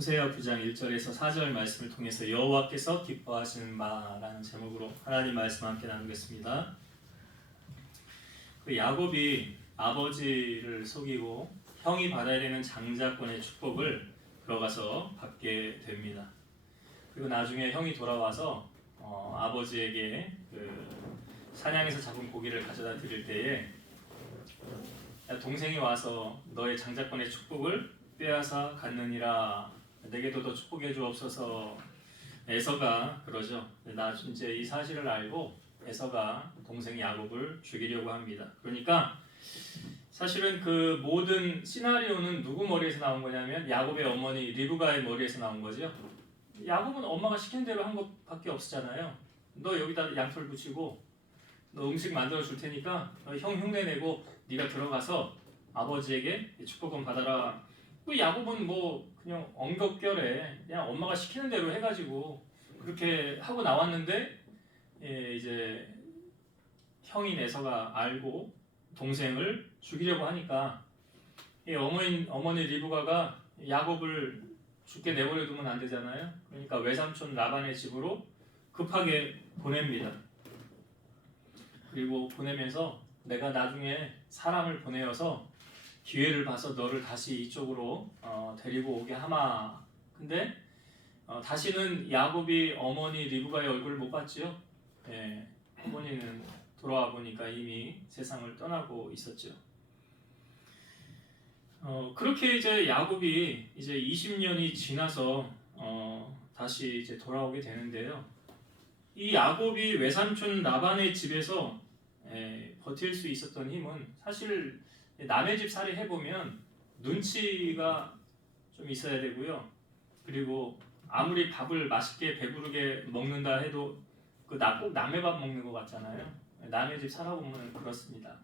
호세아 9장 1절에서 4절 말씀을 통해서 여호와께서 기뻐하시는 바라는 제목으로 하나님 말씀 함께 나누겠습니다. 야곱이 아버지를 속이고 형이 받아야 되는 장자권의 축복을 들어가서 받게 됩니다. 그리고 나중에 형이 돌아와서 아버지에게 사냥에서 잡은 고기를 가져다 드릴 때에 동생이 와서 너의 장자권의 축복을 빼앗아 갔느니라, 내게도 더 축복해 주옵소서. 에서가 그러죠. 이제 이 사실을 알고 에서가 동생 야곱을 죽이려고 합니다. 그러니까 사실은 그 모든 시나리오는 누구 머리에서 나온 거냐면 야곱의 어머니 리브가의 머리에서 나온 거죠. 야곱은 엄마가 시킨 대로 한 것밖에 없었잖아요. 너 여기다 양털 붙이고 너 음식 만들어 줄 테니까 형 흉내내고 네가 들어가서 아버지에게 축복은 받아라. 야곱은 그냥 엉겁결에 그냥 엄마가 시키는 대로 해가지고 그렇게 하고 나왔는데, 이제 형인 에서가 알고 동생을 죽이려고 하니까 어머니 리브가가 야곱을 죽게 내버려 두면 안 되잖아요. 그러니까 외삼촌 라반의 집으로 급하게 보냅니다. 그리고 보내면서 내가 나중에 사람을 보내어서 기회를 봐서 너를 다시 이쪽으로 데리고 오게 하마. 근데 다시는 야곱이 어머니 리브가의 얼굴을 못 봤지요. 어머니는 돌아와 보니까 이미 세상을 떠나고 있었죠. 그렇게 이제 야곱이 이제 20년이 지나서 다시 이제 돌아오게 되는데요. 이 야곱이 외삼촌 라반의 집에서 버틸 수 있었던 힘은 사실 남의 집 살이 해보면 눈치가 좀 있어야 되고요. 그리고 아무리 밥을 맛있게 배부르게 먹는다 해도 꼭 남의 밥 먹는 것 같잖아요. 남의 집 살아보면 그렇습니다.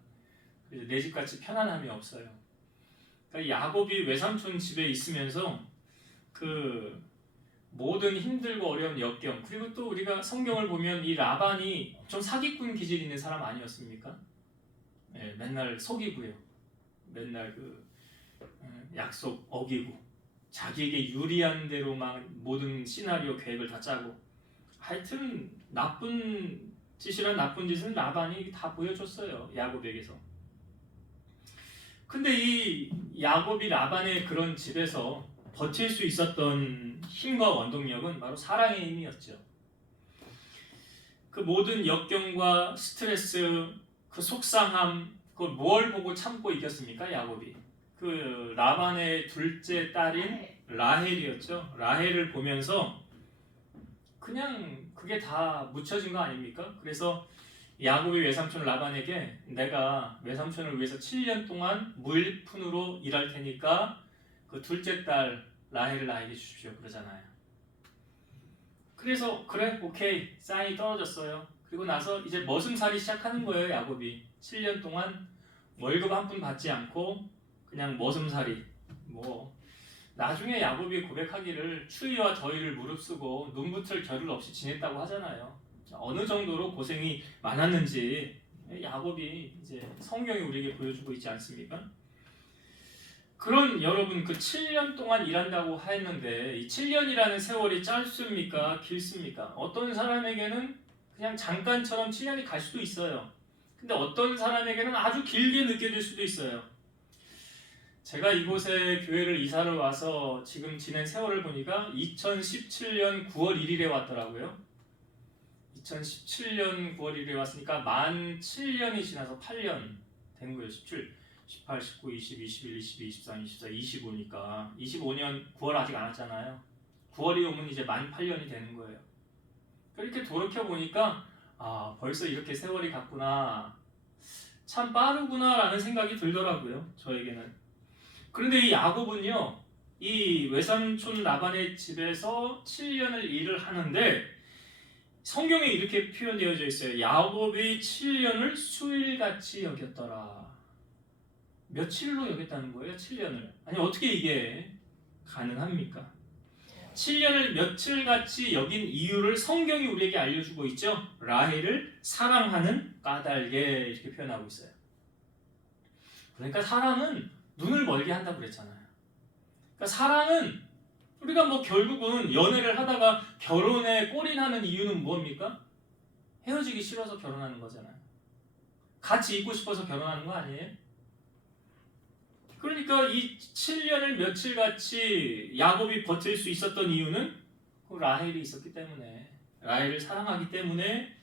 내 집같이 편안함이 없어요. 그러니까 야곱이 외삼촌 집에 있으면서 그 모든 힘들고 어려운 역경, 그리고 또 우리가 성경을 보면 이 라반이 좀 사기꾼 기질 있는 사람 아니었습니까? 맨날 속이고요. 맨날 약속 어기고 자기에게 유리한 대로만 모든 시나리오 계획을 다 짜고, 하여튼 나쁜 짓은 라반이 다 보여줬어요, 야곱에게서. 근데 이 야곱이 라반의 그런 집에서 버틸 수 있었던 힘과 원동력은 바로 사랑의 힘이었죠. 그 모든 역경과 스트레스, 그 속상함, 그걸 뭘 보고 참고 이겼습니까? 야곱이 그 라반의 둘째 딸인 라헬이었죠. 라헬을 보면서 그냥 그게 다 묻혀진 거 아닙니까? 그래서 야곱이 외삼촌 라반에게 내가 외삼촌을 위해서 7년 동안 무일푼으로 일할 테니까 그 둘째 딸 라헬을 나에게 주십시오 그러잖아요. 그래서 그래 오케이 사인이 떨어졌어요. 그리고 나서 이제 머슴살이 시작하는 거예요. 야곱이 7년 동안 월급 한 푼 받지 않고 그냥 머슴살이. 나중에 야곱이 고백하기를 추위와 더위를 무릅쓰고 눈붙을 겨를 없이 지냈다고 하잖아요. 어느 정도로 고생이 많았는지 야곱이 이제 성경이 우리에게 보여주고 있지 않습니까? 그런 여러분 그 7년 동안 일한다고 했는데 이 7년이라는 세월이 짧습니까? 길습니까? 어떤 사람에게는 그냥 잠깐처럼 7년이 갈 수도 있어요. 근데 어떤 사람에게는 아주 길게 느껴질 수도 있어요. 제가 이곳에 교회를 이사를 와서 지금 지낸 세월을 보니까 2017년 9월 1일에 왔더라고요. 2017년 9월 1일에 왔으니까 만 7년이 지나서 8년 된 거예요. 17, 18, 19, 20, 21, 22, 23, 24, 25니까 25년 9월 아직 안 왔잖아요. 9월이 오면 이제 만 8년이 되는 거예요. 그렇게 돌이켜보니까 벌써 이렇게 세월이 갔구나, 참 빠르구나 라는 생각이 들더라고요. 저에게는. 그런데 이 야곱은요, 이 외삼촌 라반의 집에서 7년을 일을 하는데 성경에 이렇게 표현되어져 있어요. 야곱이 7년을 수일같이 여겼더라. 며칠로 여겼다는 거예요? 7년을. 아니 어떻게 이게 가능합니까? 7년을 며칠같이 여긴 이유를 성경이 우리에게 알려주고 있죠. 라헬을 사랑하는 까닭에 이렇게 표현하고 있어요. 그러니까 사랑은 눈을 멀게 한다고 그랬잖아요. 그러니까 사랑은 우리가 뭐 결국은 연애를 하다가 결혼에 골인하는 이유는 뭡니까? 헤어지기 싫어서 결혼하는 거잖아요. 같이 있고 싶어서 결혼하는 거 아니에요? 그러니까 이 7년을 며칠같이 야곱이 버틸 수 있었던 이유는 그 라헬이 있었기 때문에, 라헬을 사랑하기 때문에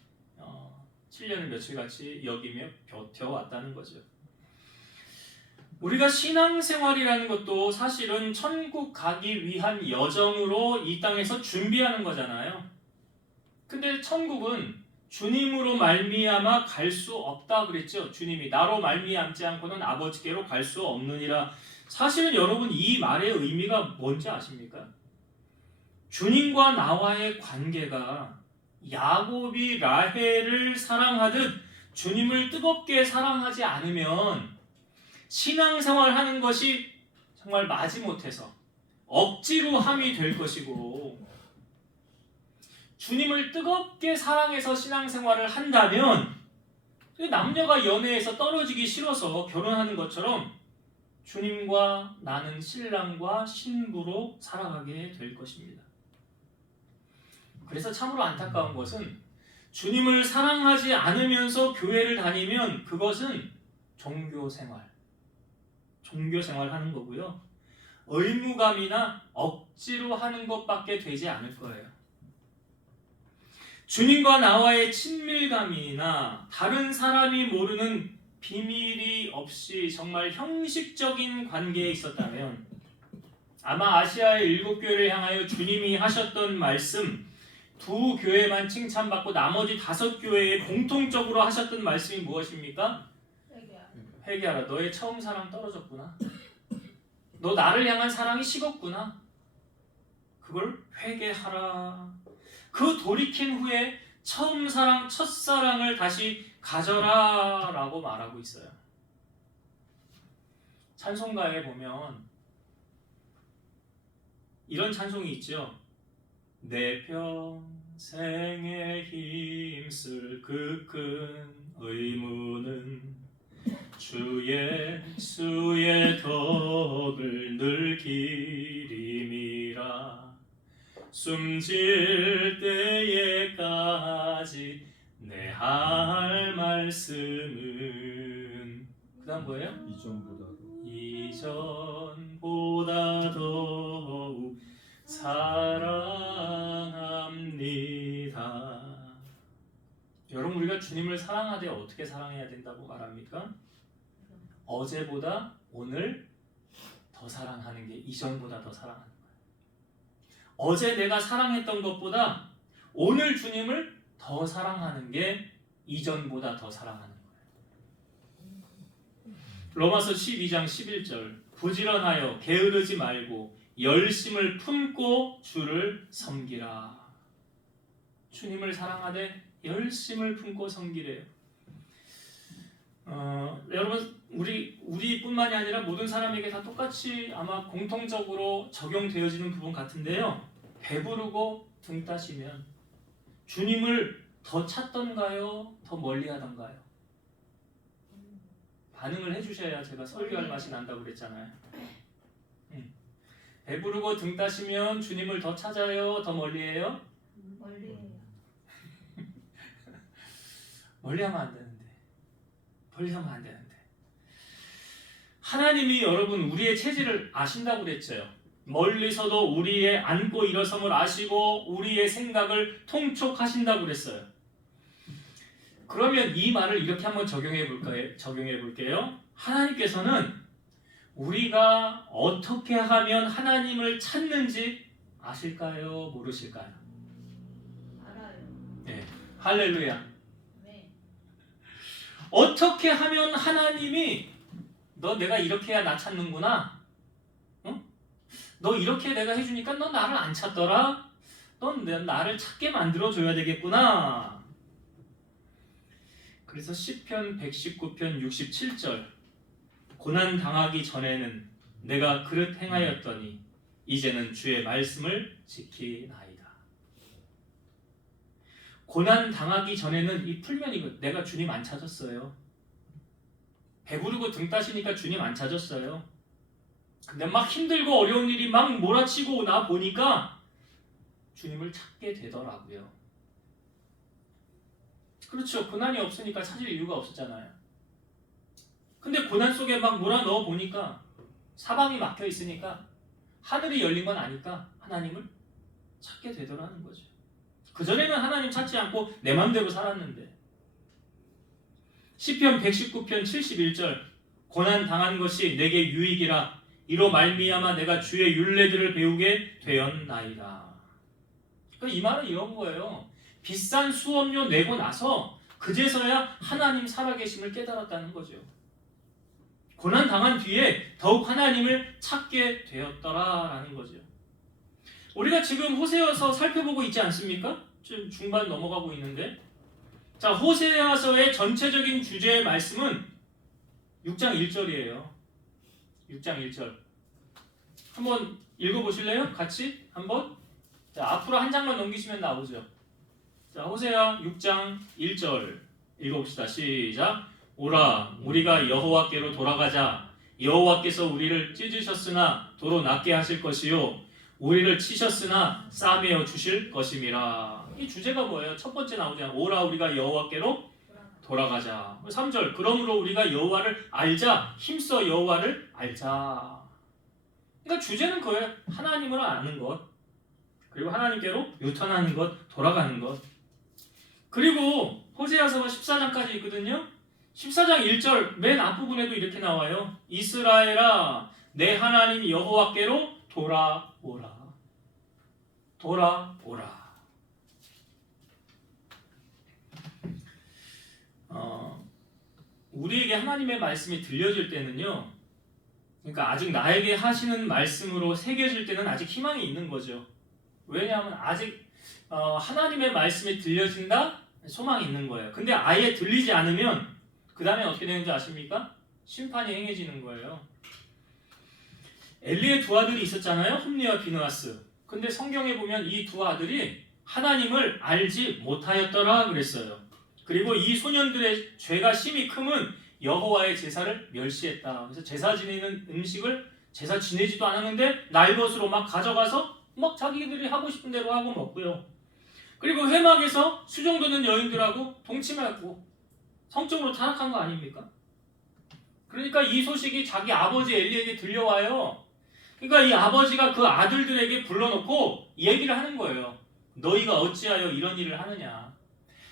7년을 며칠같이 여기며 버텨왔다는 거죠. 우리가 신앙생활이라는 것도 사실은 천국 가기 위한 여정으로 이 땅에서 준비하는 거잖아요. 근데 천국은 주님으로 말미암아 갈 수 없다 그랬죠. 주님이 나로 말미암지 않고는 아버지께로 갈 수 없느니라. 사실은 여러분 이 말의 의미가 뭔지 아십니까? 주님과 나와의 관계가 야곱이 라헬을 사랑하듯 주님을 뜨겁게 사랑하지 않으면 신앙생활 하는 것이 정말 마지못해서 억지로 함이 될 것이고, 주님을 뜨겁게 사랑해서 신앙생활을 한다면 남녀가 연애에서 떨어지기 싫어서 결혼하는 것처럼 주님과 나는 신랑과 신부로 살아가게 될 것입니다. 그래서 참으로 안타까운 것은 주님을 사랑하지 않으면서 교회를 다니면 그것은 종교생활 하는 거고요. 의무감이나 억지로 하는 것밖에 되지 않을 거예요. 주님과 나와의 친밀감이나 다른 사람이 모르는 비밀이 없이 정말 형식적인 관계에 있었다면 아마 아시아의 7교회를 향하여 주님이 하셨던 말씀, 2교회만 칭찬받고 나머지 5교회에 공통적으로 하셨던 말씀이 무엇입니까? 회개하라. 너의 처음 사랑 떨어졌구나. 너 나를 향한 사랑이 식었구나. 그걸 회개하라. 그 돌이킨 후에 처음 사랑, 첫사랑을 다시 가져라 라고 말하고 있어요. 찬송가에 보면 이런 찬송이 있죠. 내 평생에 힘쓸 그 큰 의무는 주 예수의 덕을 늘 기림이라. 숨질 때에까지 내 할 말씀은, 그 다음 뭐예요? 이전보다 더욱 사랑합니다. 여러분, 우리가 주님을 사랑하되 어떻게 사랑해야 된다고 말합니까? 어제보다 오늘 더 사랑하는 게 이전보다 더 사랑하는 거예요. 어제 내가 사랑했던 것보다 오늘 주님을 더 사랑하는 게 이전보다 더 사랑하는 거예요. 로마서 12장 11절 부지런하여 게으르지 말고 열심을 품고 주를 섬기라. 주님을 사랑하되 열심을 품고 섬기래요. 여러분, 우리뿐만이 아니라 모든 사람에게 다 똑같이 아마 공통적으로 적용되어지는 부분 같은데요. 배부르고 등 따시면 주님을 더 찾던가요? 더 멀리 하던가요? 반응을 해주셔야 제가 설교할 맛이 난다고 그랬잖아요. 배부르고 등 따시면 주님을 더 찾아요? 더 멀리 해요? 멀리 해요. 멀리 하면 안 되는데. 멀리 하면 안 되는데. 하나님이 여러분 우리의 체질을 아신다고 그랬죠. 멀리서도 우리의 앉고 일어섬을 아시고 우리의 생각을 통촉하신다고 그랬어요. 그러면 이 말을 이렇게 한번 적용해 볼게요. 하나님께서는 우리가 어떻게 하면 하나님을 찾는지 아실까요? 모르실까요? 알아요. 네. 할렐루야. 네. 어떻게 하면 하나님이 너 내가 이렇게 해야 나 찾는구나. 응? 너 이렇게 내가 해주니까 너 나를 안 찾더라. 넌 나를 찾게 만들어줘야 되겠구나. 그래서 시편 119편 67절 고난 당하기 전에는 내가 그릇 행하였더니 이제는 주의 말씀을 지키나이다. 고난 당하기 전에는 이 풀면이 내가 주님 안 찾았어요. 배부르고 등 따시니까 주님 안 찾았어요. 근데 막 힘들고 어려운 일이 막 몰아치고 나 보니까 주님을 찾게 되더라고요. 그렇죠. 고난이 없으니까 찾을 이유가 없었잖아요. 근데 고난 속에 막 몰아넣어 보니까 사방이 막혀 있으니까 하늘이 열린 건 아니까 하나님을 찾게 되더라는 거죠. 그전에는 하나님 찾지 않고 내 맘대로 살았는데. 시편 119편 71절 고난 당한 것이 내게 유익이라 이로 말미암아 내가 주의 율례들을 배우게 되었나이다. 그러니까 이 말은 이런 거예요. 비싼 수업료 내고 나서 그제서야 하나님 살아계심을 깨달았다는 거죠. 고난 당한 뒤에 더욱 하나님을 찾게 되었더라라는 거죠. 우리가 지금 호세아서 살펴보고 있지 않습니까? 지금 중반 넘어가고 있는데, 자, 호세아서의 전체적인 주제의 말씀은 6장 1절이에요. 6장 1절. 한번 읽어보실래요? 같이 한번. 자, 앞으로 한 장만 넘기시면 나오죠. 자, 호세아 6장 1절 읽어봅시다. 시작. 오라, 우리가 여호와께로 돌아가자. 여호와께서 우리를 찢으셨으나 도로 낫게 하실 것이요 우리를 치셨으나 싸매어 주실 것임이라. 이 주제가 뭐예요? 첫 번째 나오잖아요. 오라, 우리가 여호와께로 돌아가자. 3절. 그러므로 우리가 여호와를 알자. 힘써 여호와를 알자. 그러니까 주제는 그거예요. 하나님을 아는 것, 그리고 하나님께로 유턴하는 것, 돌아가는 것. 그리고 호세아서가 14장까지 있거든요. 14장 1절 맨 앞부분에도 이렇게 나와요. 이스라엘아, 내 하나님 여호와께로 돌아오라. 돌아오라. 우리에게 하나님의 말씀이 들려질 때는요, 그러니까 아직 나에게 하시는 말씀으로 새겨질 때는 아직 희망이 있는 거죠. 왜냐하면 아직 하나님의 말씀이 들려진다? 소망이 있는 거예요. 근데 아예 들리지 않으면 그 다음에 어떻게 되는지 아십니까? 심판이 행해지는 거예요. 엘리의 두 아들이 있었잖아요. 홈리와 비느하스. 근데 성경에 보면 이 두 아들이 하나님을 알지 못하였더라 그랬어요. 그리고 이 소년들의 죄가 심히 크면 여호와의 제사를 멸시했다. 그래서 제사 지내는 음식을 제사 지내지도 않았는데 날 것으로 막 가져가서 막 자기들이 하고 싶은 대로 하고 먹고요. 그리고 회막에서 수종드는 여인들하고 동침하고 성적으로 타락한 거 아닙니까? 그러니까 이 소식이 자기 아버지 엘리에게 들려와요. 그러니까 이 아버지가 그 아들들에게 불러놓고 얘기를 하는 거예요. 너희가 어찌하여 이런 일을 하느냐.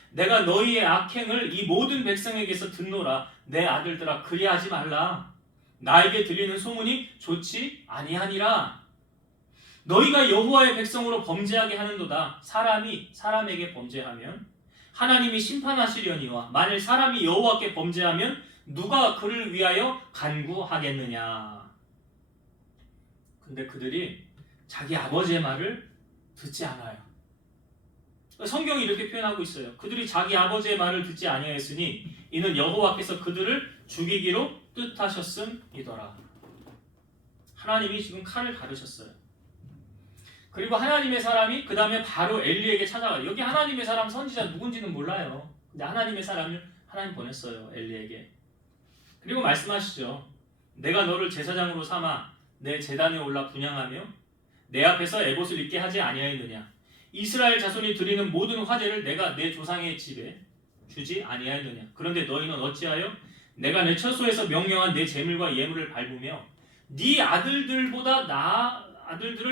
내가 너희의 악행을 이 모든 백성에게서 듣노라. 내 아들들아, 그리하지 말라. 나에게 들리는 소문이 좋지 아니하니라. 너희가 여호와의 백성으로 범죄하게 하는도다. 사람이 사람에게 범죄하면 하나님이 심판하시려니와 만일 사람이 여호와께 범죄하면 누가 그를 위하여 간구하겠느냐. 근데 그들이 자기 아버지의 말을 듣지 않아요. 성경이 이렇게 표현하고 있어요. 그들이 자기 아버지의 말을 듣지 아니하였으니 이는 여호와께서 그들을 죽이기로 뜻하셨음이더라. 하나님이 지금 칼을 가르셨어요. 그리고 하나님의 사람이 그 다음에 바로 엘리에게 찾아가요. 여기 하나님의 사람 선지자 누군지는 몰라요. 근데 하나님의 사람을 하나님 보냈어요. 엘리에게. 그리고 말씀하시죠. 내가 너를 제사장으로 삼아 내 제단에 올라 분향하며 내 앞에서 에봇을 입게 하지 아니하였느냐. 이스라엘 자손이 드리는 모든 화제를 내가 내 조상의 집에 주지 아니하였느냐. 그런데 너희는 어찌하여 내가 내 처소에서 명령한 내 재물과 예물을 밟으며 네 아들들을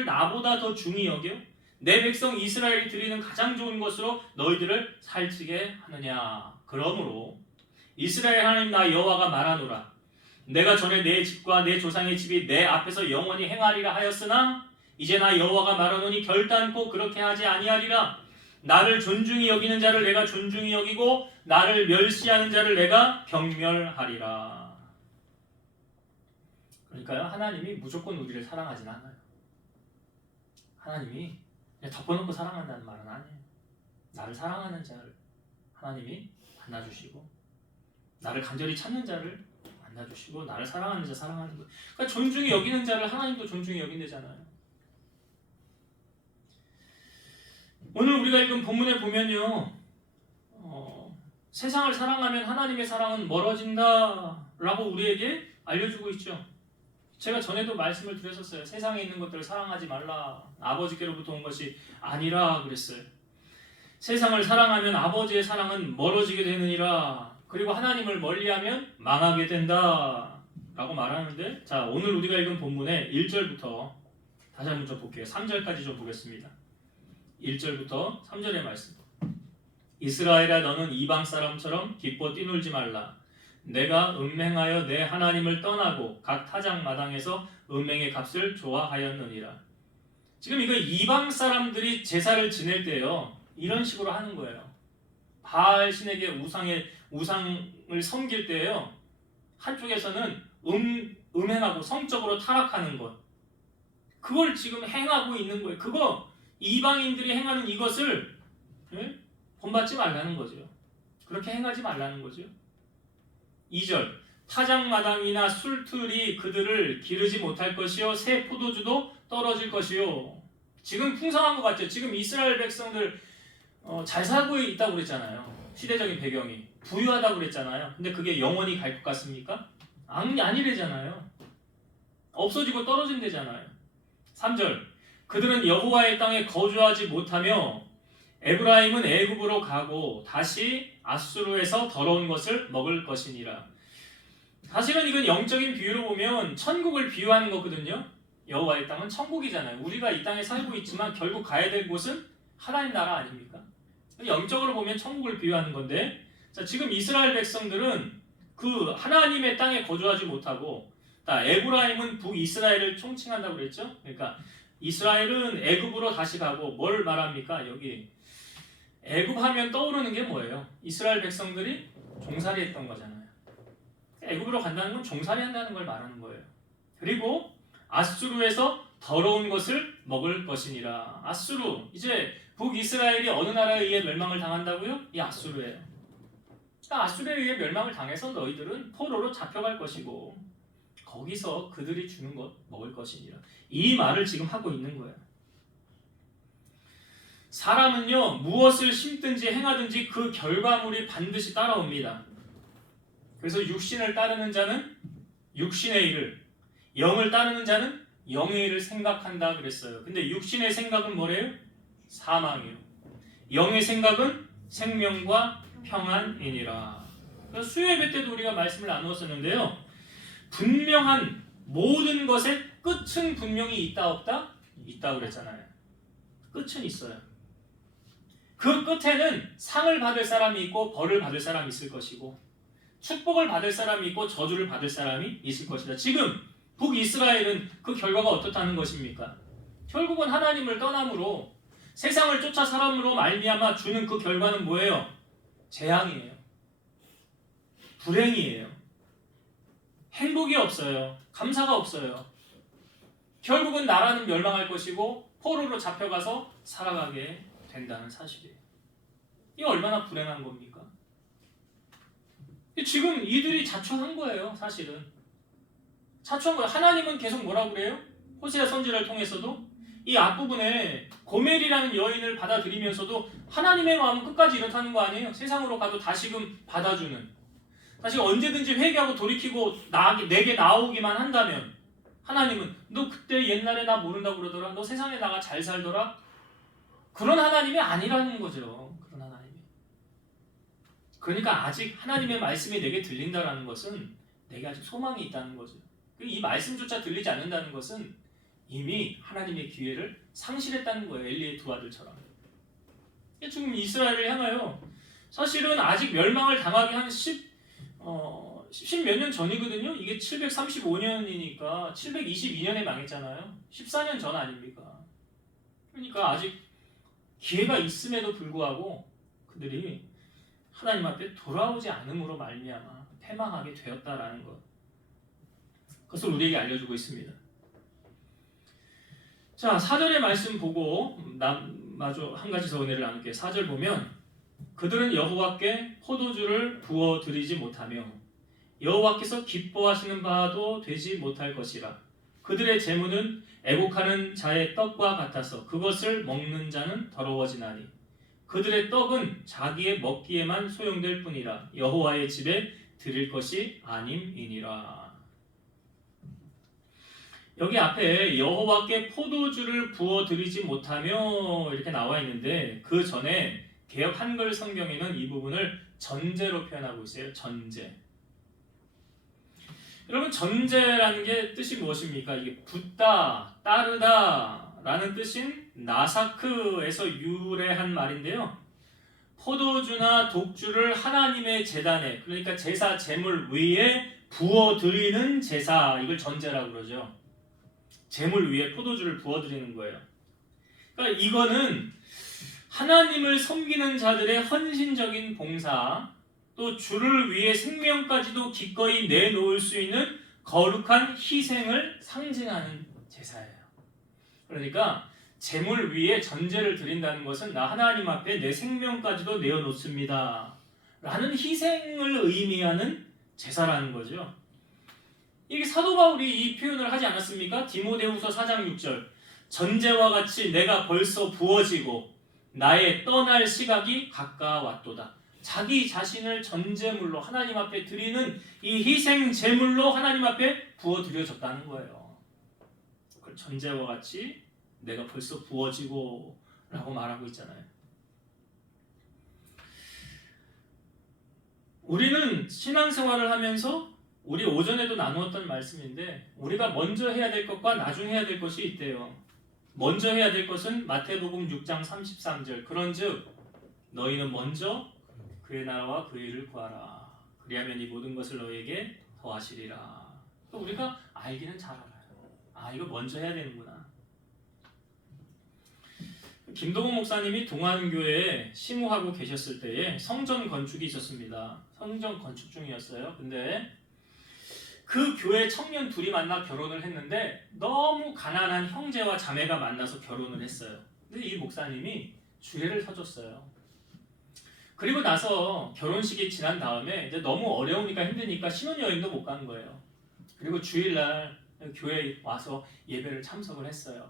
나보다 더 중히 여겨 내 백성 이스라엘이 드리는 가장 좋은 것으로 너희들을 살찌게 하느냐. 그러므로 이스라엘 하나님 나 여호와가 말하노라. 내가 전에 내 집과 내 조상의 집이 내 앞에서 영원히 행하리라 하였으나 이제 나 여호와가 말하노니 결단코 그렇게 하지 아니하리라. 나를 존중히 여기는 자를 내가 존중히 여기고 나를 멸시하는 자를 내가 경멸하리라. 그러니까요, 하나님이 무조건 우리를 사랑하진 않아요. 하나님이 그냥 덮어놓고 사랑한다는 말은 아니에요. 나를 사랑하는 자를 하나님이 만나주시고 나를 간절히 찾는 자를 만나주시고 나를 사랑하는 자 사랑하는 거. 그러니까 존중히 여기는 자를 하나님도 존중히 여긴다잖아요. 오늘 우리가 읽은 본문에 보면요, 세상을 사랑하면 하나님의 사랑은 멀어진다 라고 우리에게 알려주고 있죠. 제가 전에도 말씀을 드렸었어요. 세상에 있는 것들을 사랑하지 말라. 아버지께로부터 온 것이 아니라 그랬어요. 세상을 사랑하면 아버지의 사랑은 멀어지게 되느니라. 그리고 하나님을 멀리하면 망하게 된다. 라고 말하는데, 자, 오늘 우리가 읽은 본문의 1절부터 다시 한번 좀 볼게요. 3절까지 좀 보겠습니다. 1절부터 3절의 말씀. 이스라엘아, 너는 이방 사람처럼 기뻐 뛰놀지 말라. 내가 음행하여 내 하나님을 떠나고 각 타작마당에서 음행의 값을 좋아하였느니라. 지금 이거 이방 사람들이 제사를 지낼 때요, 이런 식으로 하는 거예요. 바알 신에게 우상을 섬길 때요, 한쪽에서는 음행하고 성적으로 타락하는 것, 그걸 지금 행하고 있는 거예요. 그거 이방인들이 행하는 이것을 본받지 말라는 거죠. 그렇게 행하지 말라는 거죠. 2절, 타작마당이나 술틀이 그들을 기르지 못할 것이요 새 포도주도 떨어질 것이요. 지금 풍성한 것 같죠. 지금 이스라엘 백성들 잘 살고 있다고 그랬잖아요. 시대적인 배경이 부유하다고 그랬잖아요. 근데 그게 영원히 갈 것 같습니까? 아니래잖아요. 없어지고 떨어진대잖아요. 3절, 그들은 여호와의 땅에 거주하지 못하며 에브라임은 애굽으로 가고 다시 아수르에서 더러운 것을 먹을 것이니라. 사실은 이건 영적인 비유로 보면 천국을 비유하는 거거든요. 여호와의 땅은 천국이잖아요. 우리가 이 땅에 살고 있지만 결국 가야 될 곳은 하나님 나라 아닙니까? 영적으로 보면 천국을 비유하는 건데, 자, 지금 이스라엘 백성들은 그 하나님의 땅에 거주하지 못하고, 에브라임은 북이스라엘을 총칭한다고 그랬죠. 그러니까 이스라엘은 애굽으로 다시 가고, 뭘 말합니까? 여기 애굽하면 떠오르는 게 뭐예요? 이스라엘 백성들이 종살이 했던 거잖아요. 애굽으로 간다는 건 종살이 한다는 걸 말하는 거예요. 그리고 아수르에서 더러운 것을 먹을 것이니라. 아수르, 이제 북이스라엘이 어느 나라에 의해 멸망을 당한다고요? 이 아수르예요. 그러니까 아수르에 의해 멸망을 당해서 너희들은 포로로 잡혀갈 것이고 거기서 그들이 주는 것 먹을 것이니라. 이 말을 지금 하고 있는 거예요. 사람은요, 무엇을 심든지 행하든지 그 결과물이 반드시 따라옵니다. 그래서 육신을 따르는 자는 육신의 일을, 영을 따르는 자는 영의 일을 생각한다 그랬어요. 근데 육신의 생각은 뭐래요? 사망이에요. 영의 생각은 생명과 평안이니라. 수요예배 때도 우리가 말씀을 나누었었는데요. 분명한 모든 것의 끝은 분명히 있다 없다? 있다고 그랬잖아요. 끝은 있어요. 그 끝에는 상을 받을 사람이 있고 벌을 받을 사람이 있을 것이고 축복을 받을 사람이 있고 저주를 받을 사람이 있을 것이다. 지금 북이스라엘은 그 결과가 어떻다는 것입니까? 결국은 하나님을 떠남으로 세상을 쫓아 사람으로 말미암아 주는 그 결과는 뭐예요? 재앙이에요. 불행이에요. 행복이 없어요. 감사가 없어요. 결국은 나라는 멸망할 것이고 포로로 잡혀가서 살아가게 된다는 사실이에요. 이게 얼마나 불행한 겁니까? 지금 이들이 자초한 거예요. 사실은 자초한 거예요. 하나님은 계속 뭐라고 그래요? 호세아 선지자를 통해서도 이 앞부분에 고멜이라는 여인을 받아들이면서도 하나님의 마음은 끝까지 이렇다는 거 아니에요? 세상으로 가도 다시금 받아주는, 다시 언제든지 회개하고 돌이키고 내게 나오기만 한다면 하나님은 너 그때 옛날에 나 모른다고 그러더라, 너 세상에 나가 잘 살더라, 그런 하나님이 아니라는 거죠. 그런 하나님이. 그러니까 아직 하나님의 말씀이 내게 들린다라는 것은 내게 아직 소망이 있다는 거죠. 이 말씀조차 들리지 않는다는 것은 이미 하나님의 기회를 상실했다는 거예요. 엘리의 두 아들처럼. 지금 이스라엘을 향하여 사실은 아직 멸망을 당하기 한 10 몇 년 전이거든요. 이게 735년이니까 722년에 망했잖아요. 14년 전 아닙니까? 그러니까 아직 기회가 있음에도 불구하고 그들이 하나님 앞에 돌아오지 않음으로 말미암아 패망하게 되었다라는 것, 그것을 우리에게 알려주고 있습니다. 자, 4절의 말씀 보고 마저 한 가지 더 은혜를 나눌게요. 4절 보면 그들은 여호와께 포도주를 부어드리지 못하며 여호와께서 기뻐하시는 바도 되지 못할 것이라. 그들의 재물은 애곡하는 자의 떡과 같아서 그것을 먹는 자는 더러워지나니 그들의 떡은 자기의 먹기에만 소용될 뿐이라. 여호와의 집에 드릴 것이 아님이니라. 여기 앞에 여호와께 포도주를 부어 드리지 못하며 이렇게 나와 있는데 그 전에 개역 한글 성경에는 이 부분을 전제로 표현하고 있어요. 전제. 여러분 전제라는 게 뜻이 무엇입니까? 이게 붙다, 따르다 라는 뜻인 나사크에서 유래한 말인데요. 포도주나 독주를 하나님의 제단에, 그러니까 제사 제물 위에 부어드리는 제사, 이걸 전제라고 그러죠. 제물 위에 포도주를 부어드리는 거예요. 그러니까 이거는 하나님을 섬기는 자들의 헌신적인 봉사, 또 주를 위해 생명까지도 기꺼이 내놓을 수 있는 거룩한 희생을 상징하는 제사예요. 그러니까 제물 위에 전제를 드린다는 것은 나 하나님 앞에 내 생명까지도 내어놓습니다 라는 희생을 의미하는 제사라는 거죠. 이게 사도 바울이 이 표현을 하지 않았습니까? 디모데후서 4장 6절 전제와 같이 내가 벌써 부어지고 나의 떠날 시각이 가까웠도다. 자기 자신을 전제물로 하나님 앞에 드리는 이 희생 제물로 하나님 앞에 부어드려졌다는 거예요. 그 전제와 같이 내가 벌써 부어지고 라고 말하고 있잖아요. 우리는 신앙생활을 하면서 우리 오전에도 나누었던 말씀인데 우리가 먼저 해야 될 것과 나중에 해야 될 것이 있대요. 먼저 해야 될 것은 마태복음 6장 33절 그런즉 너희는 먼저 그의 나라와 그의 일을 구하라. 그리하면 이 모든 것을 너희에게 더하시리라. 우리가 알기는 잘 알아요. 아, 이거 먼저 해야 되는구나. 김동훈 목사님이 동안교회에 심우하고 계셨을 때에 성전 건축이 있었습니다. 성전 건축 중이었어요. 근데 그 교회 청년 둘이 만나 결혼을 했는데 너무 가난한 형제와 자매가 만나서 결혼을 했어요. 근데 이 목사님이 주례를 서줬어요. 그리고 나서 결혼식이 지난 다음에 이제 너무 어려우니까 힘드니까 신혼여행도 못 간 거예요. 그리고 주일날 교회에 와서 예배를 참석을 했어요.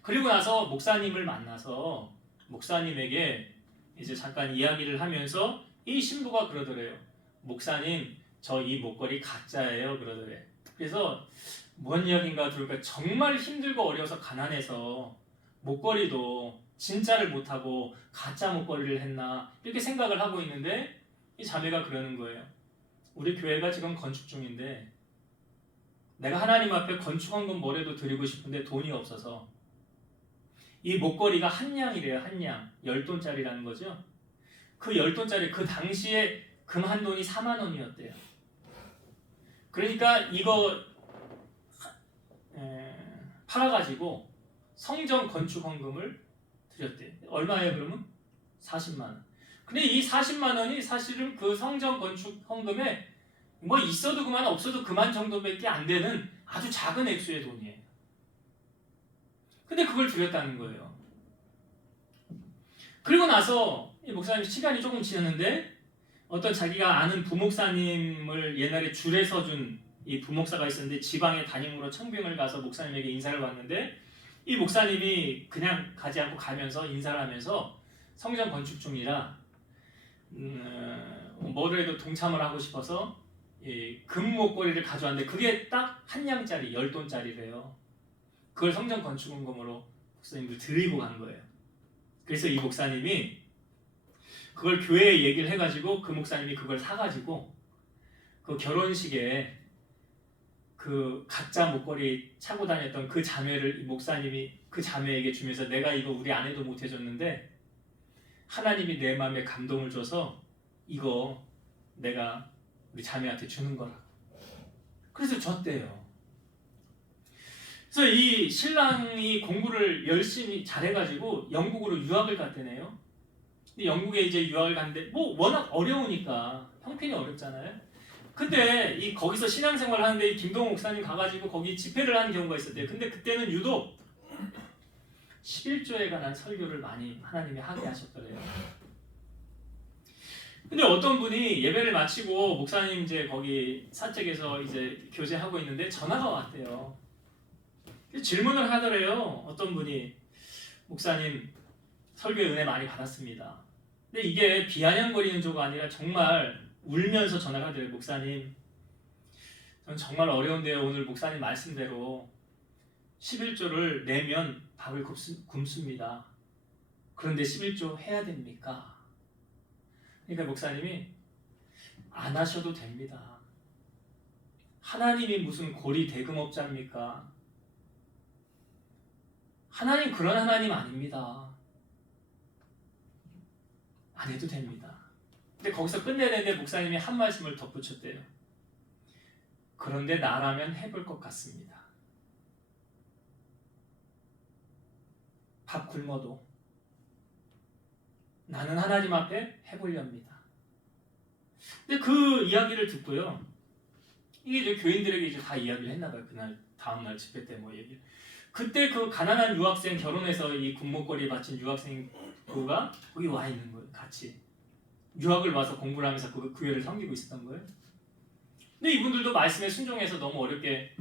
그리고 나서 목사님을 만나서 목사님에게 이제 잠깐 이야기를 하면서 이 신부가 그러더래요. 목사님, 저 이 목걸이 가짜예요. 그러더래. 그래서 뭔 이야기인가 들으니까 정말 힘들고 어려워서 가난해서 목걸이도 진짜를 못하고 가짜 목걸이를 했나 이렇게 생각을 하고 있는데 이 자매가 그러는 거예요. 우리 교회가 지금 건축 중인데 내가 하나님 앞에 건축헌금 뭐라도 드리고 싶은데 돈이 없어서 이 목걸이가 한 양이래요. 한 양. 10돈짜리라는 거죠. 그 10돈짜리 그 당시에 금 한 돈이 4만 원이었대요. 그러니까 이거 팔아가지고 성전 건축헌금을 드렸대요. 얼마예요 그러면? 40만 원. 근데 이 40만 원이 사실은 그 성전 건축 헌금에 뭐 있어도 그만 없어도 그만 정도밖에 안 되는 아주 작은 액수의 돈이에요. 근데 그걸 드렸다는 거예요. 그리고 나서 이 목사님 시간이 조금 지났는데 어떤 자기가 아는 부목사님을 옛날에 줄에 서준 이 부목사가 있었는데 지방에 담임으로 청빙을 가서 목사님에게 인사를 받는데 이 목사님이 그냥 가지 않고 가면서 인사를 하면서 성전 건축 중이라 뭐라도 동참을 하고 싶어서 이 금 목걸이를 가져왔는데 그게 딱 한 양짜리 10돈짜리래요. 그걸 성전 건축헌금으로 목사님들 드리고 간 거예요. 그래서 이 목사님이 그걸 교회에 얘기를 해가지고 그 목사님이 그걸 사가지고 그 결혼식에 그 가짜 목걸이 차고 다녔던 그 자매를 목사님이 그 자매에게 주면서 내가 이거 우리 아내도 못 해줬는데 하나님이 내 마음에 감동을 줘서 이거 내가 우리 자매한테 주는 거라. 그래서 줬대요. 그래서 이 신랑이 공부를 열심히 잘해가지고 영국으로 유학을 갔대네요. 근데 영국에 이제 유학을 갔는데 뭐 워낙 어려우니까 형편이 어렵잖아요. 근데 이 거기서 신앙생활 하는데 이 김동욱 목사님 가가지고 거기 집회를 하는 경우가 있었대요. 근데 그때는 유독 11조에 관한 설교를 많이 하나님이 하게 하셨더래요. 근데 어떤 분이 예배를 마치고 목사님 이제 거기 사택에서 이제 교제하고 있는데 전화가 왔대요. 질문을 하더래요. 어떤 분이 목사님 설교의 은혜 많이 받았습니다. 근데 이게 비아냥거리는 조가 아니라 정말 울면서 전화를 하더래요. 목사님, 저는 정말 어려운데요. 오늘 목사님 말씀대로 11조를 내면 밥을 굶습니다. 그런데 11조 해야 됩니까? 그러니까 목사님이 안 하셔도 됩니다. 하나님이 무슨 고리 대금업자입니까? 하나님 그런 하나님 아닙니다. 안 해도 됩니다. 근데 거기서 끝내야 되는데 목사님이 한 말씀을 덧붙였대요. 그런데 나라면 해볼 것 같습니다. 밥 굶어도 나는 하나님 앞에 해보렵니다. 근데 그 이야기를 듣고요. 이게 이제 교인들에게 이제 다 이야기를 했나봐요. 그날 다음날 집회 때 뭐 얘기. 그때 그 가난한 유학생 결혼해서 이 군목걸이 바친 유학생 부가 거기 와 있는 거예요. 같이 유학을 와서 공부를 하면서 그 교회를 섬기고 있었던 거예요. 근데 이분들도 말씀에 순종해서 너무 어렵게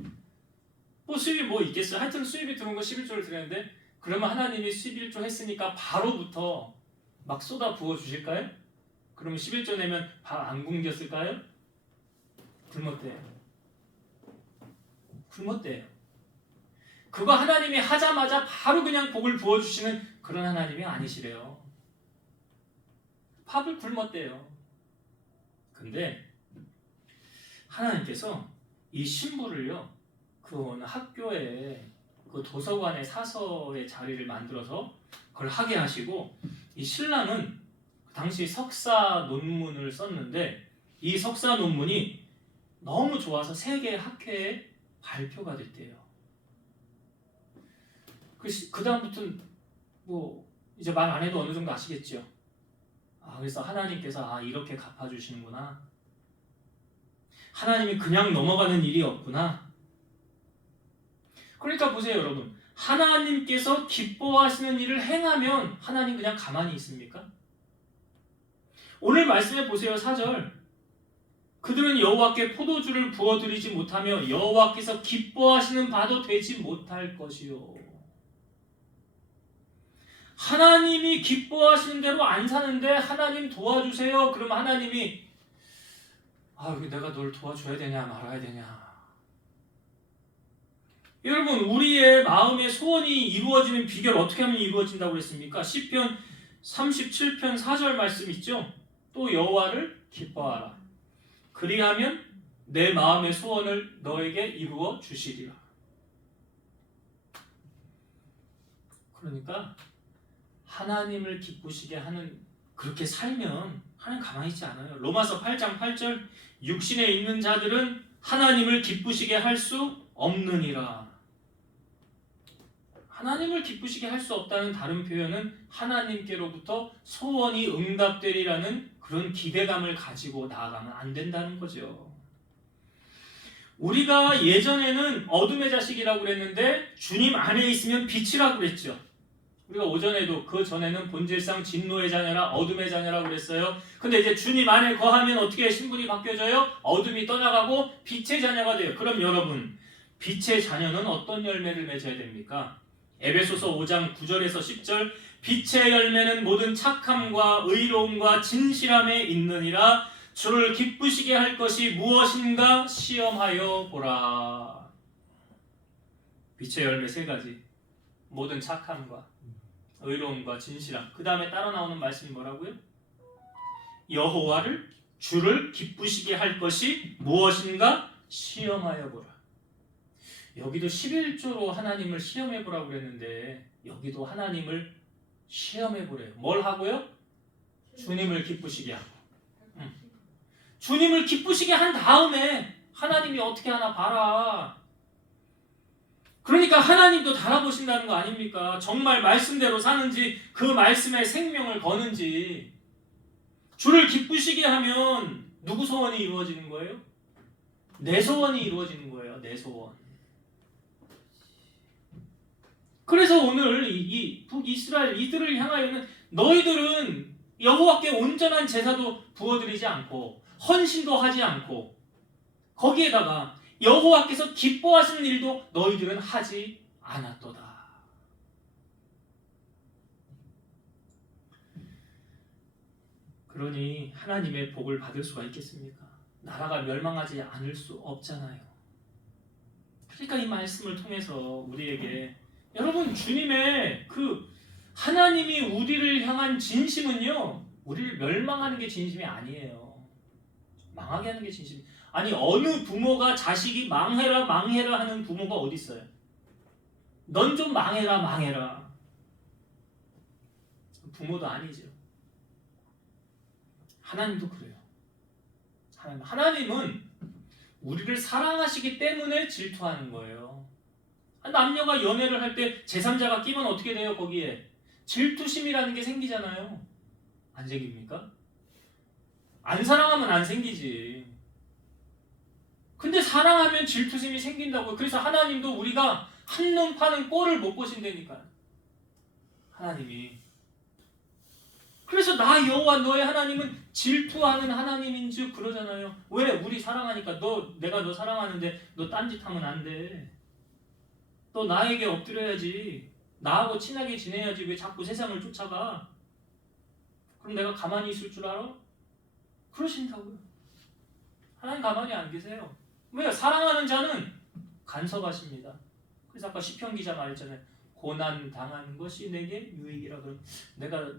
뭐 수입이 뭐 있겠어요. 하여튼 수입이 들어온 거 11조를 드렸는데 그러면 하나님이 11조 했으니까 바로부터 막 쏟아 부어 주실까요? 그러면 11조 내면 밥 안 굶겼을까요? 굶었대요. 굶었대요. 그거 하나님이 하자마자 바로 그냥 복을 부어주시는 그런 하나님이 아니시래요. 밥을 굶었대요. 근데 하나님께서 이 신부를요, 그 어느 학교에 그 도서관에 사서의 자리를 만들어서 그걸 하게 하시고, 이 신랑은 당시 석사 논문을 썼는데 이 석사 논문이 너무 좋아서 세계 학회에 발표가 됐대요. 그 다음부터는 뭐 이제 말 안 해도 어느 정도 아시겠죠. 그래서 하나님께서 이렇게 갚아주시는구나. 하나님이 그냥 넘어가는 일이 없구나. 그러니까 보세요, 여러분. 하나님께서 기뻐하시는 일을 행하면 하나님 그냥 가만히 있습니까? 오늘 말씀해 보세요, 4절. 그들은 여호와께 포도주를 부어드리지 못하며 여호와께서 기뻐하시는 바도 되지 못할 것이요. 하나님이 기뻐하시는 대로 안 사는데 하나님 도와주세요. 그러면 하나님이 내가 널 도와줘야 되냐 말아야 되냐. 여러분, 우리의 마음의 소원이 이루어지는 비결 어떻게 하면 이루어진다고 그랬습니까? 시편 37편 4절 말씀 있죠? 또 여호와를 기뻐하라. 그리하면 내 마음의 소원을 너에게 이루어 주시리라. 그러니까 하나님을 기쁘시게 하는 그렇게 살면 하나님 가만히 있지 않아요. 로마서 8장 8절 육신에 있는 자들은 하나님을 기쁘시게 할 수 없느니라. 하나님을 기쁘시게 할 수 없다는 다른 표현은 하나님께로부터 소원이 응답되리라는 그런 기대감을 가지고 나아가면 안 된다는 거죠. 우리가 예전에는 어둠의 자식이라고 그랬는데 주님 안에 있으면 빛이라고 그랬죠. 우리가 오전에도 그 전에는 본질상 진노의 자녀라 어둠의 자녀라고 그랬어요. 근데 이제 주님 안에 거하면 어떻게 신분이 바뀌어져요? 어둠이 떠나가고 빛의 자녀가 돼요. 그럼 여러분, 빛의 자녀는 어떤 열매를 맺어야 됩니까? 에베소서 5장 9절에서 10절 빛의 열매는 모든 착함과 의로움과 진실함에 있느니라. 주를 기쁘시게 할 것이 무엇인가 시험하여 보라. 빛의 열매 세 가지. 모든 착함과 의로움과 진실함. 그 다음에 따라 나오는 말씀이 뭐라고요? 여호와를 주를 기쁘시게 할 것이 무엇인가 시험하여 보라. 여기도 11조로 하나님을 시험해 보라고 그랬는데 여기도 하나님을 시험해 보래요. 뭘 하고요? 주님을 기쁘시게 하고. 주님을 기쁘시게 한 다음에 하나님이 어떻게 하나 봐라. 그러니까 하나님도 달아보신다는 거 아닙니까? 정말 말씀대로 사는지 그 말씀에 생명을 거는지. 주를 기쁘시게 하면 누구 소원이 이루어지는 거예요? 내 소원이 이루어지는 거예요. 내 소원. 그래서 오늘 이 북이스라엘 이들을 향하여는 너희들은 여호와께 온전한 제사도 부어드리지 않고 헌신도 하지 않고 거기에다가 여호와께서 기뻐하시는 일도 너희들은 하지 않았도다. 그러니 하나님의 복을 받을 수가 있겠습니까? 나라가 멸망하지 않을 수 없잖아요. 그러니까 이 말씀을 통해서 우리에게 여러분 주님의 그 하나님이 우리를 향한 진심은요 우리를 멸망하는 게 진심이 아니에요. 망하게 하는 게 진심. 아니 어느 부모가 자식이 망해라 망해라 하는 부모가 어디 있어요? 넌 좀 망해라 망해라. 부모도 아니죠. 하나님도 그래요. 하나님은 우리를 사랑하시기 때문에 질투하는 거예요. 남녀가 연애를 할 때 제3자가 끼면 어떻게 돼요? 거기에 질투심이라는 게 생기잖아요. 안 생깁니까? 안 사랑하면 안 생기지. 근데 사랑하면 질투심이 생긴다고요. 그래서 하나님도 우리가 한눈 파는 꼴을 못 보신다니까요. 하나님이. 그래서 나 여호와 너의 하나님은 질투하는 하나님인지 그러잖아요. 왜? 우리 사랑하니까. 내가 너 사랑하는데 너 딴짓하면 안 돼. 너 나에게 엎드려야지. 나하고 친하게 지내야지. 왜 자꾸 세상을 쫓아가? 그럼 내가 가만히 있을 줄 알아? 그러신다고요. 하나님 가만히 안 계세요. 왜요? 사랑하는 자는 간섭하십니다. 그래서 아까 시편 기자 말했잖아요. 고난 당하는 것이 내게 유익이라. 그럼 내가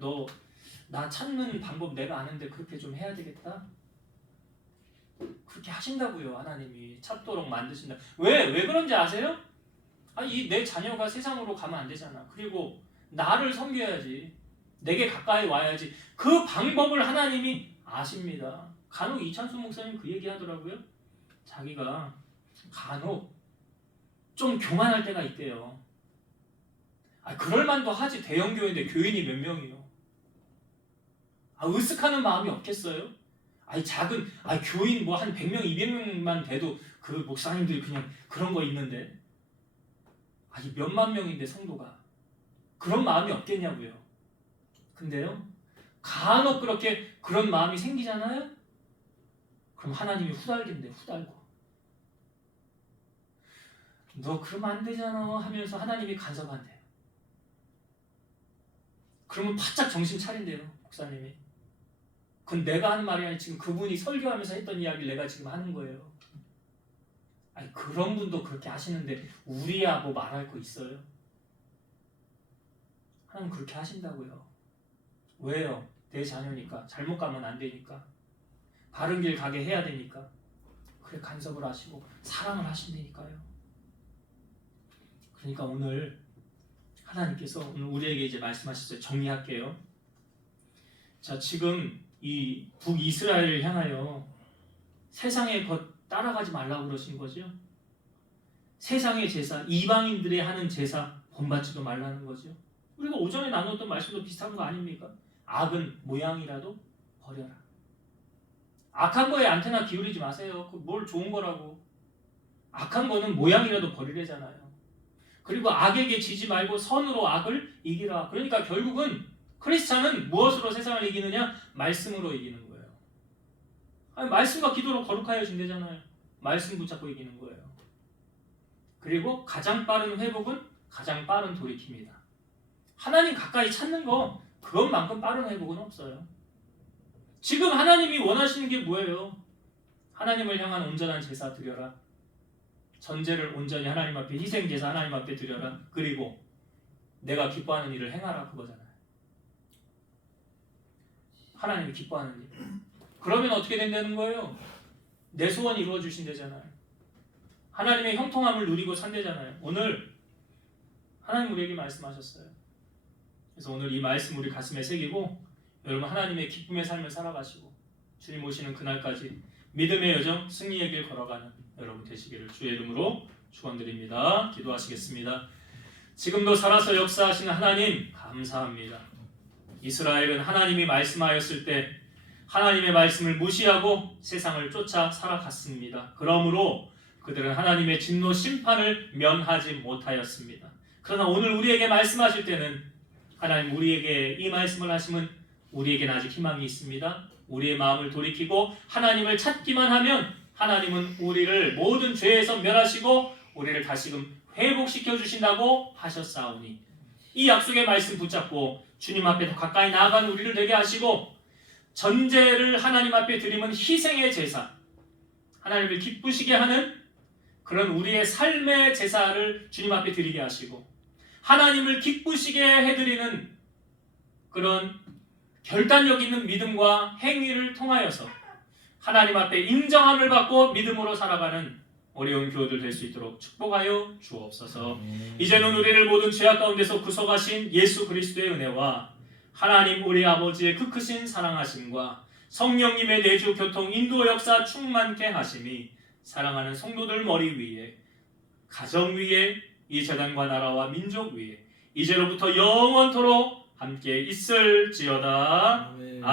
나 찾는 방법 내가 아는데 그렇게 좀 해야 되겠다. 그렇게 하신다고요. 하나님이 찾도록 만드신다. 왜 그런지 아세요? 내 자녀가 세상으로 가면 안 되잖아. 그리고 나를 섬겨야지. 내게 가까이 와야지. 그 방법을 하나님이 아십니다. 간혹 이찬수 목사님 그 얘기 하더라고요. 자기가 간혹 좀 교만할 때가 있대요. 그럴만도 하지. 대형교회인데 교인이 몇 명이요. 으쓱하는 마음이 없겠어요? 작은 교인 뭐 한 100명, 200명만 돼도 그 목사님들이 그냥 그런 거 있는데 몇만 명인데 성도가 그런 마음이 없겠냐고요. 근데요 간혹 그렇게 그런 마음이 생기잖아요. 그럼 하나님이 후달긴데 후달고 너 그러면 안 되잖아 하면서 하나님이 간섭한대요. 그러면 바짝 정신 차린대요. 목사님이. 그건 내가 하는 말이 아니라 지금 그분이 설교하면서 했던 이야기를 내가 지금 하는 거예요. 그런 분도 그렇게 하시는데 우리야 뭐 말할 거 있어요? 하나님 그렇게 하신다고요. 왜요? 내 자녀니까. 잘못 가면 안 되니까. 바른 길 가게 해야 되니까. 그래 간섭을 하시고 사랑을 하신다니까요. 그러니까 오늘 하나님께서 오늘 우리에게 이제 말씀하셨어요. 정리할게요. 자, 지금 이 북이스라엘을 향하여 세상의 것 따라가지 말라고 그러신 거죠. 세상의 제사, 이방인들이 하는 제사 본받지도 말라는 거죠. 우리가 오전에 나눴던 말씀도 비슷한 거 아닙니까? 악은 모양이라도 버려라. 악한 거에 안테나 기울이지 마세요. 뭘 좋은 거라고. 악한 거는 모양이라도 버리래잖아요. 그리고 악에게 지지 말고 선으로 악을 이기라. 그러니까 결국은 크리스찬은 무엇으로 세상을 이기느냐? 말씀으로 이기는 거예요. 말씀과 기도로 거룩하여진대잖아요. 말씀 붙잡고 이기는 거예요. 그리고 가장 빠른 회복은 가장 빠른 돌이킵니다. 하나님 가까이 찾는 거 그것만큼 빠른 회복은 없어요. 지금 하나님이 원하시는 게 뭐예요? 하나님을 향한 온전한 제사 드려라. 전제를 온전히 하나님 앞에 희생제사 하나님 앞에 드려라. 그리고 내가 기뻐하는 일을 행하라. 그거잖아요. 하나님이 기뻐하는 일. 그러면 어떻게 된다는 거예요? 내 소원이 이루어주신대잖아요. 하나님의 형통함을 누리고 산대잖아요. 오늘 하나님 우리에게 말씀하셨어요. 그래서 오늘 이 말씀 우리 가슴에 새기고 여러분 하나님의 기쁨의 삶을 살아가시고 주님 오시는 그날까지 믿음의 여정 승리의 길 걸어가는 여러분 되시기를 주의 이름으로 축원드립니다. 기도하시겠습니다. 지금도 살아서 역사하시는 하나님 감사합니다. 이스라엘은 하나님이 말씀하였을 때 하나님의 말씀을 무시하고 세상을 쫓아 살아갔습니다. 그러므로 그들은 하나님의 진노 심판을 면하지 못하였습니다. 그러나 오늘 우리에게 말씀하실 때는 하나님 우리에게 이 말씀을 하시면 우리에게는 아직 희망이 있습니다. 우리의 마음을 돌이키고 하나님을 찾기만 하면 하나님은 우리를 모든 죄에서 멸하시고 우리를 다시금 회복시켜 주신다고 하셨사오니 이 약속의 말씀 붙잡고 주님 앞에 더 가까이 나아가는 우리를 되게 하시고 전제를 하나님 앞에 드리면 희생의 제사 하나님을 기쁘시게 하는 그런 우리의 삶의 제사를 주님 앞에 드리게 하시고 하나님을 기쁘시게 해드리는 그런 결단력 있는 믿음과 행위를 통하여서 하나님 앞에 인정함을 받고 믿음으로 살아가는 어려운 교우들 될 수 있도록 축복하여 주옵소서. 이제는 우리를 모든 죄악 가운데서 구속하신 예수 그리스도의 은혜와 하나님 우리 아버지의 그 크신 사랑하심과 성령님의 내주 교통 인도 역사 충만케 하심이 사랑하는 성도들 머리 위에, 가정 위에, 이 재단과 나라와 민족 위에 이제로부터 영원토록 함께 있을지어다. 아멘.